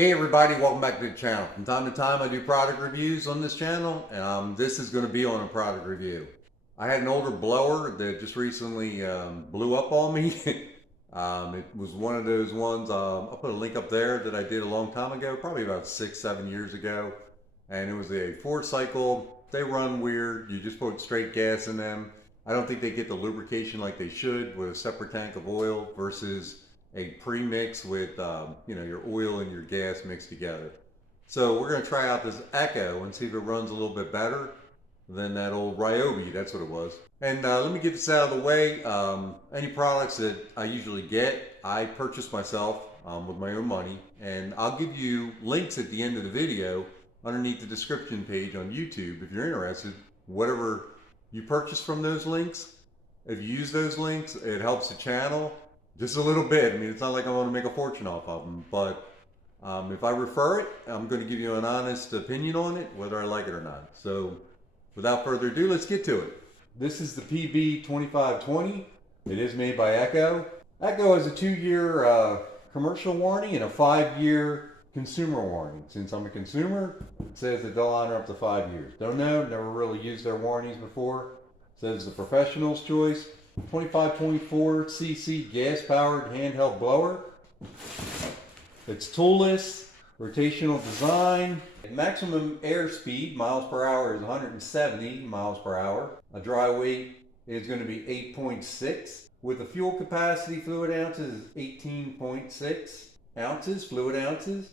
Hey everybody, welcome back to the channel. From time to time I do product reviews on this channel, and this is going to be on a product review. I had an older blower that just recently blew up on me. It was one of those ones, I'll put a link up there, that I did a long time ago, probably about 6-7 years ago. And it was a 4-cycle. They run weird, you just put straight gas in them. I don't think they get the lubrication like they should with a separate tank of oil versus a pre-mix with your oil and your gas mixed together. So we're going to try out this Echo and see if it runs a little bit better than that old Ryobi. That's what it was. And let me get this out of the way. Any products that I usually get, I purchase myself with my own money, and I'll give you links at the end of the video underneath the description page on YouTube if you're interested. Whatever you purchase from those links, if you use those links, it helps the channel just a little bit. I mean, it's not like I want to make a fortune off of them, but if I refer it, I'm going to give you an honest opinion on it, whether I like it or not. So without further ado, let's get to it. This is the PB-2520. It is made by Echo. Echo has a 2-year commercial warranty and a 5-year consumer warranty. Since I'm a consumer, it says that they'll honor up to 5 years. Don't know, never really used their warranties before. It says the professional's choice. 25.4 cc gas-powered handheld blower. It's toolless, rotational design. Maximum airspeed, miles per hour, is 170 miles per hour. A dry weight is going to be 8.6. With the fuel capacity, fluid ounces is 18.6 ounces, fluid ounces.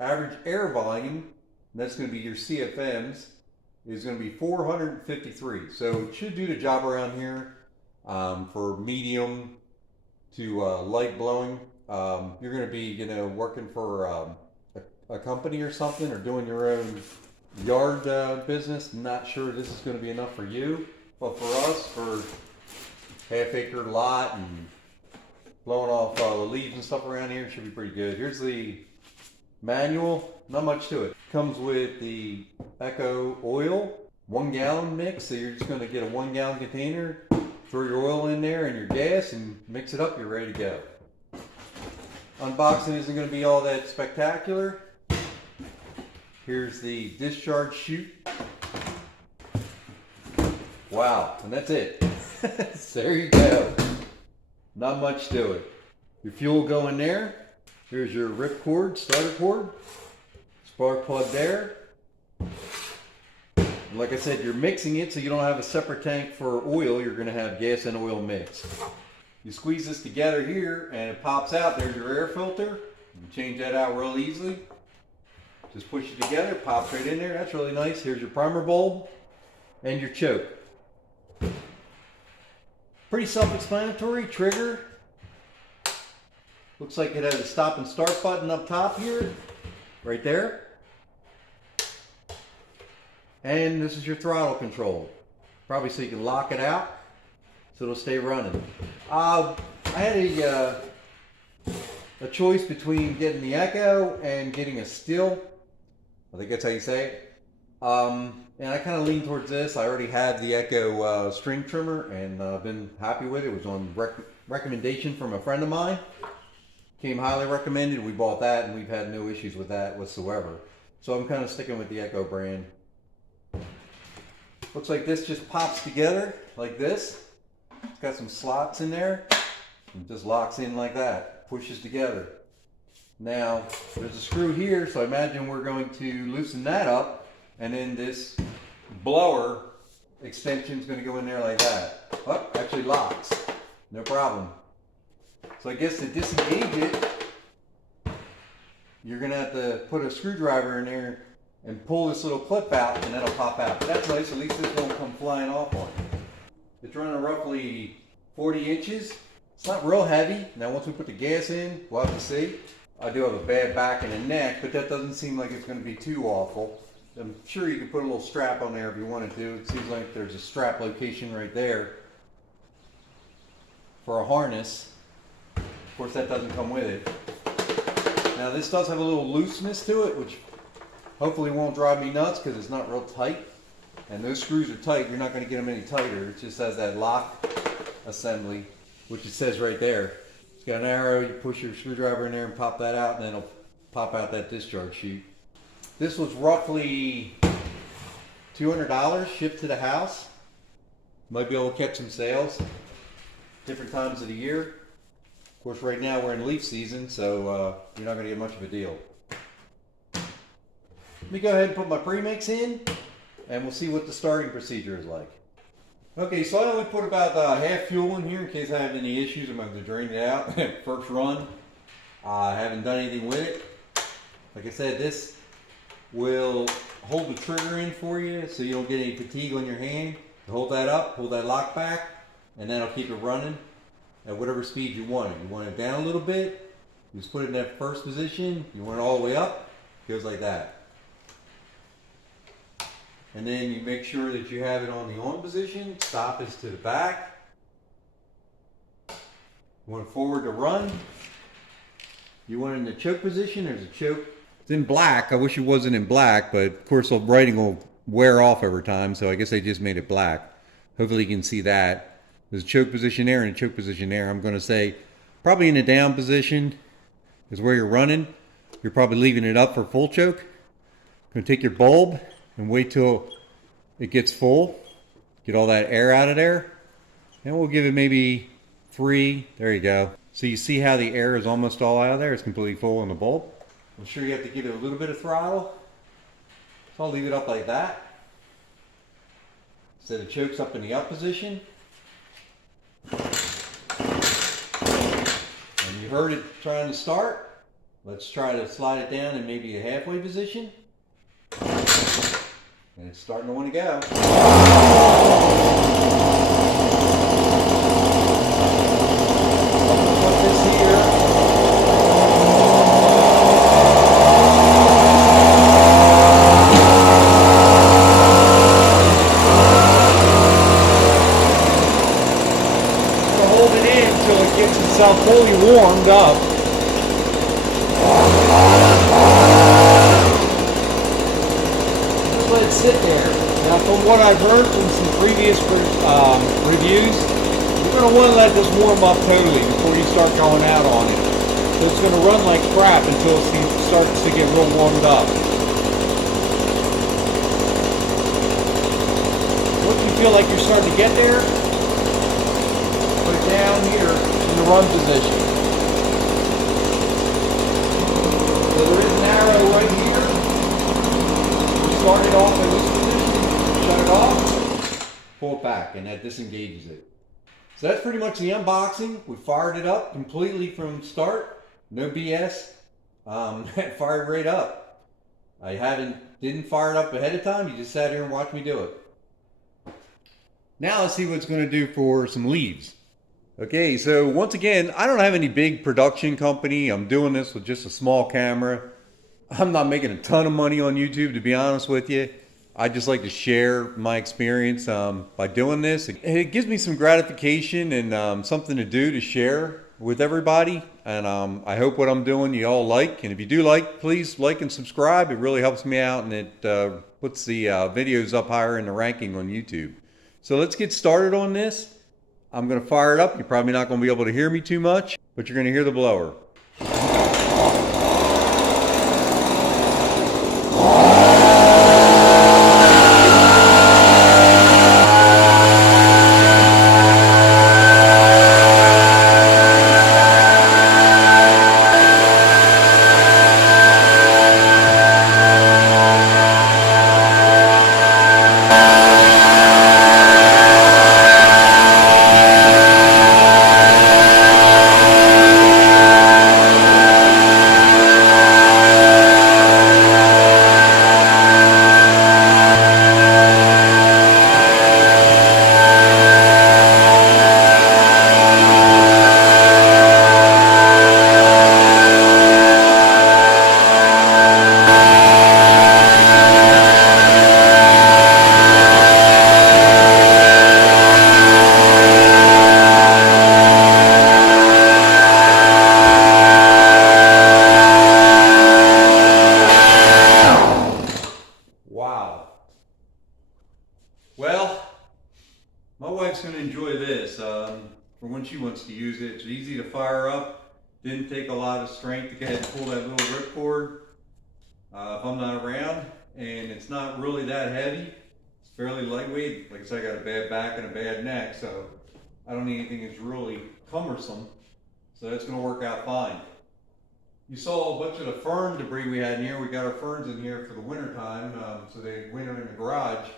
Average air volume, that's going to be your CFMs, is going to be 453. So it should do the job around here. For medium to light blowing. You're going to be, working for a company or something, or doing your own yard business. Not sure this is going to be enough for you, but for us, for half-acre lot and blowing off the leaves and stuff around here, it should be pretty good. Here's the manual. Not much to it. Comes with the Echo oil, 1 gallon mix. So you're just going to get a 1 gallon container. Throw your oil in there and your gas and mix it up, you're ready to go. Unboxing isn't going to be all that spectacular. Here's the discharge chute. Wow, and that's it. There you go. Not much to it. Your fuel go in there. Here's your rip cord, starter cord. Spark plug there. Like I said, you're mixing it so you don't have a separate tank for oil. You're going to have gas and oil mixed. You squeeze this together here and it pops out. There's your air filter. You can change that out real easily. Just push it together, pops right in there. That's really nice. Here's your primer bulb and your choke. Pretty self-explanatory. Trigger. Looks like it has a stop and start button up top here. Right there. And this is your throttle control. Probably so you can lock it out so it'll stay running. I had a choice between getting the Echo and getting a Stihl. I think that's how you say it. And I kind of leaned towards this. I already had the Echo string trimmer and I've been happy with it. It was on recommendation from a friend of mine. Came highly recommended. We bought that and we've had no issues with that whatsoever. So I'm kind of sticking with the Echo brand. Looks like this just pops together like this. It's got some slots in there. It just locks in like that. Pushes together. Now, there's a screw here, so I imagine we're going to loosen that up. And then this blower extension is going to go in there like that. Oh, actually locks. No problem. So I guess to disengage it, you're going to have to put a screwdriver in there and pull this little clip out, and that'll pop out. But that's nice, at least this won't come flying off on you. It's running roughly 40 inches. It's not real heavy. Now once we put the gas in, we'll have to see. I do have a bad back and a neck, but that doesn't seem like it's going to be too awful. I'm sure you could put a little strap on there if you wanted to. It seems like there's a strap location right there for a harness. Of course, that doesn't come with it. Now this does have a little looseness to it, which hopefully won't drive me nuts because it's not real tight. And those screws are tight. You're not going to get them any tighter. It just has that lock assembly, which it says right there. It's got an arrow. You push your screwdriver in there and pop that out, and then it'll pop out that discharge chute. This was roughly $200 shipped to the house. Might be able to catch some sales different times of the year. Of course, right now we're in leaf season, so you're not going to get much of a deal. Let me go ahead and put my premix in, and we'll see what the starting procedure is like. Okay, so I only put about half fuel in here in case I have any issues. I'm going to drain it out. First run, I haven't done anything with it. Like I said, this will hold the trigger in for you so you don't get any fatigue on your hand. Hold that up, hold that lock back, and that'll keep it running at whatever speed you want it. You want it down a little bit, you just put it in that first position. You want it all the way up, it goes like that. And then you make sure that you have it on the on position. Stop is to the back. You want it forward to run. You want it in the choke position. There's a choke. It's in black. I wish it wasn't in black, but of course the writing will wear off over time, so I guess they just made it black. Hopefully you can see that. There's a choke position there and a choke position there. I'm going to say probably in the down position is where you're running. You're probably leaving it up for full choke. Going to take your bulb and wait till it gets full. Get all that air out of there. And we'll give it maybe 3. There you go. So you see how the air is almost all out of there. It's completely full in the bulb. I'm sure you have to give it a little bit of throttle. So I'll leave it up like that. So the choke's up in the up position. And you heard it trying to start. Let's try to slide it down in maybe a halfway position. And it's starting to want to go. Put this here. Gets itself fully warmed up. Just let it sit there. Now, from what I've heard from some previous reviews, you're going to want to let this warm up totally before you start going out on it. So it's going to run like crap until it starts to get real warmed up. Once you feel like you're starting to get there, put it down here in the run position. So there is an arrow right here. Start it off in this position, shut it off, pull it back, and that disengages it. So that's pretty much the unboxing. We fired it up completely from start. No BS. Fired right up. I didn't fire it up ahead of time. You just sat here and watched me do it. Now let's see what it's going to do for some leaves. Okay, so once again, I don't have any big production company. I'm doing this with just a small camera. I'm not making a ton of money on YouTube, to be honest with you. I just like to share my experience by doing this. It gives me some gratification and something to do to share with everybody. And I hope what I'm doing you all like. And if you do like, please like and subscribe. It really helps me out, and it puts the videos up higher in the ranking on YouTube. So let's get started on this. I'm going to fire it up. You're probably not going to be able to hear me too much, but you're going to hear the blower. Well, my wife's going to enjoy this for when she wants to use it. It's easy to fire up. Didn't take a lot of strength to get and pull that little ripcord if I'm not around, and it's not really that heavy. It's fairly lightweight. Like I said, I got a bad back and a bad neck, so I don't need anything that's really cumbersome. So that's going to work out fine. You saw a bunch of the fern debris we had in here. We got our ferns in here for the winter time, so they winter in the garage.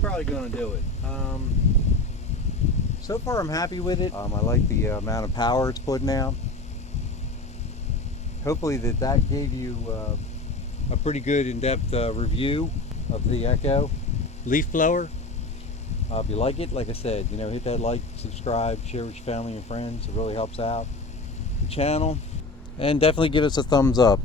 Probably going to do it. So far I'm happy with it. I like the amount of power it's putting out. Hopefully that gave you a pretty good in-depth review of the Echo leaf blower. If you like it, like I said, hit that like, subscribe, share with your family and friends. It really helps out the channel, and definitely give us a thumbs up.